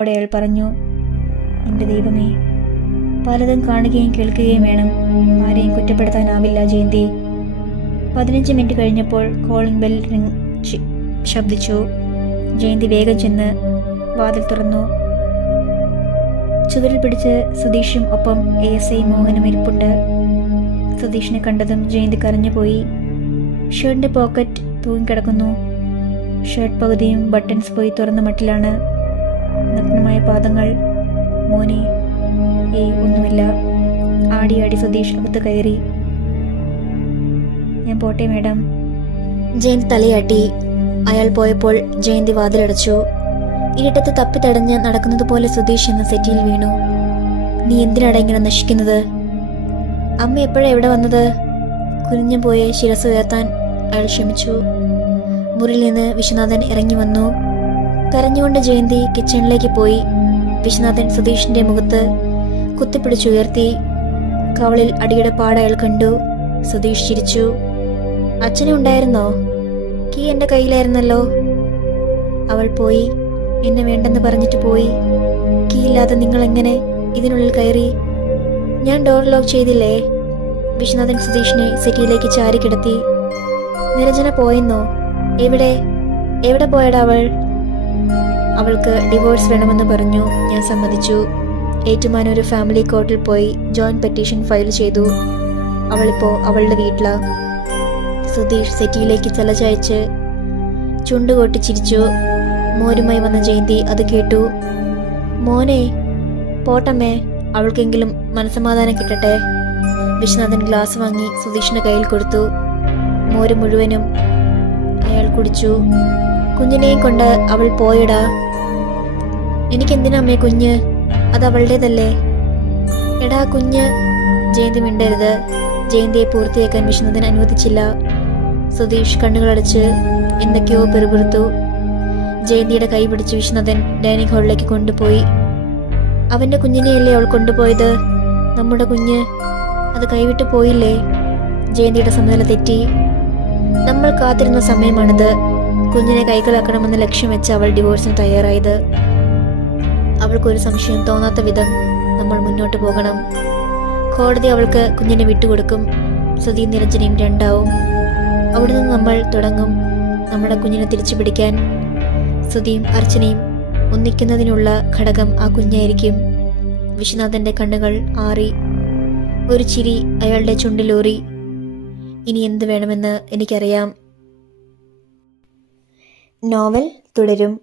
അവിടെ അയാൾ പറഞ്ഞു. എൻ്റെ ദൈവമേ, പലതും കാണുകയും കേൾക്കുകയും വേണം. ആരെയും കുറ്റപ്പെടുത്താനാവില്ല ജയന്തി. 15 മിനിറ്റ് കഴിഞ്ഞപ്പോൾ കോളിംഗ് ബെൽ ശബ്ദിച്ചു. ജയന്തി വേഗം ചെന്ന് വാതിൽ തുറന്നു. ചുവരിൽ പിടിച്ച് സുധീഷും ഒപ്പം ASI മോഹനും ഇരിപ്പുണ്ട്. സുധീഷിനെ കണ്ടതും ജയന്തി കരഞ്ഞുപോയി. ഷർട്ടിന്റെ പോക്കറ്റ് തൂങ്ങിക്കിടക്കുന്നു. ഷർട്ട് പകുതിയും ബട്ടൺസ് പോയി തുറന്ന മട്ടിലാണ്. നഗ്നമായ പാദങ്ങൾ. മോനെ. ഒന്നുമില്ല. ആടി ആടി സുധീഷ് അകത്ത് കയറി. ഞാൻ പോട്ടെ മേഡം. ജയന്തി തലയാട്ടി. അയാൾ പോയപ്പോൾ ജയന്തി വാതിലടച്ചു. ഇരുട്ടത്ത് തപ്പിത്തടഞ്ഞ് നടക്കുന്നത് പോലെ സുധീഷ് എന്ന സെറ്റിയിൽ വീണു. നീ എന്തിനാടാ ഇങ്ങനെ നശിക്കുന്നത്? അമ്മ എപ്പോഴാ എവിടെ വന്നത്? കുനിഞ്ഞു പോയ ശിരസ് ഉയർത്താൻ അയാൾ ശ്രമിച്ചു. മുറിയിൽ നിന്ന് വിശ്വനാഥൻ ഇറങ്ങി വന്നു. കരഞ്ഞുകൊണ്ട് ജയന്തി കിച്ചണിലേക്ക് പോയി. വിശ്വനാഥൻ സുധീഷിന്റെ മുഖത്ത് കുത്തിപ്പിടിച്ചുയർത്തി. കവളിൽ അടിയുടെ പാട് അയാൾ കണ്ടു. സുധീഷ് ചിരിച്ചു. അച്ഛനെ ഉണ്ടായിരുന്നോ? കീ എൻ്റെ കയ്യിലായിരുന്നല്ലോ. അവൾ പോയി. എന്നെ വേണ്ടെന്ന് പറഞ്ഞിട്ട് പോയി. കീ ഇല്ലാതെ നിങ്ങൾ എങ്ങനെ ഇതിനുള്ളിൽ കയറി? ഞാൻ ഡോർ ലോക്ക് ചെയ്തില്ലേ? വിശ്വനാഥൻ സുധീഷിനെ സെറ്റിയിലേക്ക് ചാരി കിടത്തി. നിരഞ്ജന പോയെന്നോ? എവിടെ പോയടാ അവൾ? അവൾക്ക് ഡിവോഴ്സ് വേണമെന്ന് പറഞ്ഞു. ഞാൻ സമ്മതിച്ചു. ഏറ്റുമാനൂർ ഫാമിലി കോർട്ടിൽ പോയി ജോയിന്റ് പെറ്റീഷൻ ഫയൽ ചെയ്തു. അവളിപ്പോ അവളുടെ വീട്ടിലാ. സുധീഷ് സെറ്റിയിലേക്ക് തലചായ്ച്ച് ചുണ്ടുകൊട്ടി ചിരിച്ചു. മോരുമായി വന്ന ജയന്തി അത് കേട്ടു. മോനെ, പോട്ടമ്മേ, അവൾക്കെങ്കിലും മനസ്സമാധാനം കിട്ടട്ടെ. വിശ്വനാഥൻ ഗ്ലാസ് വാങ്ങി സുധീഷിന്റെ കയ്യിൽ കൊടുത്തു. മോര് മുഴുവനും അയാൾ കുടിച്ചു. കുഞ്ഞിനെയും കൊണ്ട് അവൾ പോയടാ. എനിക്കെന്തിനാ അമ്മേ കുഞ്ഞ്? അത് അവളുടേതല്ലേ. എടാ കുഞ്ഞ്. ജയന്തി മിണ്ടരുത്. ജയന്തിയെ പൂർത്തിയാക്കാൻ വിശ്വനാഥൻ അനുവദിച്ചില്ല. സുധീഷ് കണ്ണുകളടച്ച് എന്തൊക്കെയോ പെറുപിറുത്തു. ജയന്തിയുടെ കൈ പിടിച്ച് വിശ്വനാഥൻ ഡൈനിങ് ഹാളിലേക്ക് കൊണ്ടുപോയി. അവന്റെ കുഞ്ഞിനെയല്ലേ അവൾ കൊണ്ടുപോയത്? നമ്മുടെ കുഞ്ഞ്. അത് കൈവിട്ടു പോയില്ലേ? ജയന്തിയുടെ സമനില തെറ്റി. നമ്മൾ കാത്തിരുന്ന സമയമാണിത്. കുഞ്ഞിനെ കൈക്കലാക്കണമെന്ന് ലക്ഷ്യം വെച്ച് അവൾ ഡിവോഴ്സിന് തയ്യാറായത്. അവൾക്കൊരു സംശയം തോന്നാത്ത വിധം നമ്മൾ മുന്നോട്ട് പോകണം. കോടതി അവൾക്ക് കുഞ്ഞിനെ വിട്ടുകൊടുക്കും. സുധിയും നിരഞ്ജനയും രണ്ടാവും. അവിടെ നിന്ന് നമ്മൾ തുടങ്ങും നമ്മുടെ കുഞ്ഞിനെ തിരിച്ചു പിടിക്കാൻ. സുധിയും അർച്ചനയും ഒന്നിക്കുന്നതിനുള്ള ഘടകം ആ കുഞ്ഞായിരിക്കും. വിശ്വനാഥന്റെ കണ്ണുകൾ ആറി. ഒരു ചിരി അയാളുടെ ചുണ്ടിലൂറി. ഇനി എന്ത് വേണമെന്ന് എനിക്കറിയാം. നോവൽ തുടരും.